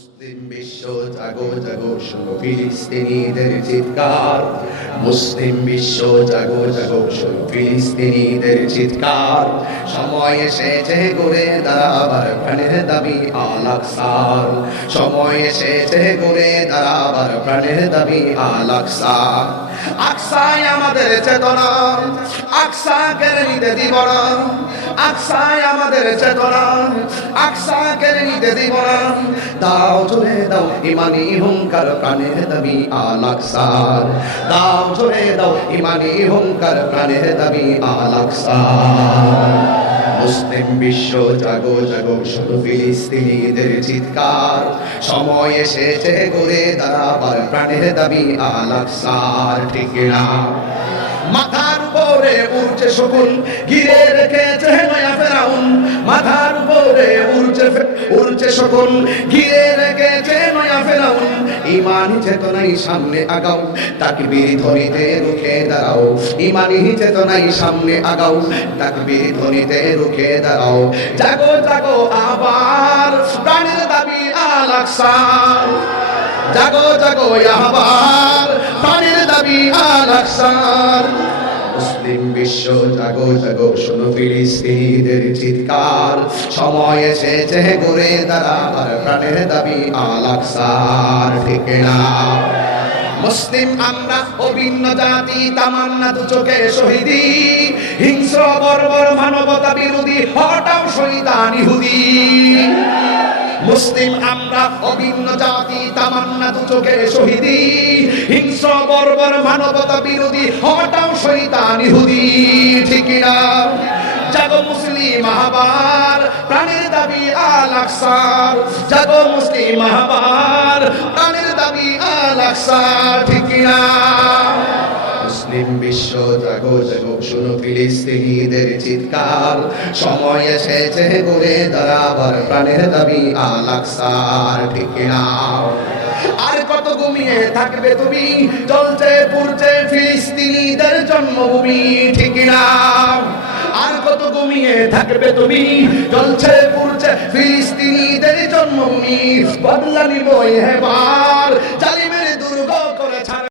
Deus. মুসলিম বিশ্ব জাগো জাগো, শুনো ফিলিস্তিনিদের চিৎকার। মুসলিম বিশ্ব জাগো জাগো সময় এসেছে করে দাঁড়াবার, প্রাণের দাবি আল আকসার। সময় এসেছে করে দাঁড়াবার, প্রাণের দাবি আল আকসার। আকসায় আমাদের চেতনা আকসা কেড়ে নিতে দিব না। আকসায় আমাদের চেতনা আকসা কেড়ে নিতে দিব না। দাও জোরে দাও, ইমানি হুঙ্কার প্রাণের দাবি আল আকসার দাও জোরে দাও, ইমানি হুঙ্কার প্রাণের দাবি আল আকসার মুসলিম বিশ্ব জাগো জাগো, শুধু ফিলিস্তিনিদের চিৎকার। সময় এসেছে করে দাঁড়াবার প্রাণের দাবি আল আকসার ঠিক না? মাথার উপরে উঠছে শকুন, ঘিরে রেখেছে নয়া ফেরাউন। মাথার উপরে উড়ছে উড়ছে শকুন। ঘিরে রেখেছে নয়া ফেরাউন। ইমানি চেতনাই সামনে আগাও। তাকবীর ধ্বনিতে রুখে দাঁড়াও। ইমানি চেতনাই সামনে আগাও। তাকবীর ধ্বনিতে রুখে দাঁড়াও। জাগো জাগো আবার। প্রাণের দাবি আল আকসার জাগো জাগো আবার। প্রাণের দাবি আল আকসার মুসলিম বিশ্ব জাগো জাগো, শোনো ফিলিস্তিনিদের চিৎকার। সময় এসেছে ঘুরে আর প্রাণের দাবি আলাকসার ঠিক না? মুসলিম আমরা, অভিন্ন জাতি, তামান্না দু চোখে শহীদি হিংস্র বর্বর মানবতা বিরোধী হটাও শহীদান মুসলিম, আমরা অভিন্ন জাতি, তামান্না দু চোখে শহীদি হিংস্র, বর্বর, মানবতা বিরোধী হটাও শৈতান ইহুদি, ঠিক না জাগো মুসলিম আহবার, প্রাণের দাবি আল আকসার। জাগো মুসলিম আহবার, প্রাণের দাবি আল আকসার, ঠিক না মুসলিম বিশ্ব জাগো জাগো, শুনো ফিলিস্তিনিদের চিৎকার। সময় এসেছে করে দাঁড়াবার, প্রাণের দাবি আল আকসার, ঠিক না আর কত ঘুমিয়ে থাকবে তুমি? চলছে পুরছে ফিলিস্তিনিদের জন্মভূমি, ঠিক না আর কত ঘুমিয়ে থাকবে তুমি? চলছে পুরছে ফিলিস্তিনিদের জন্মভূমি, বদলা নিব এবার।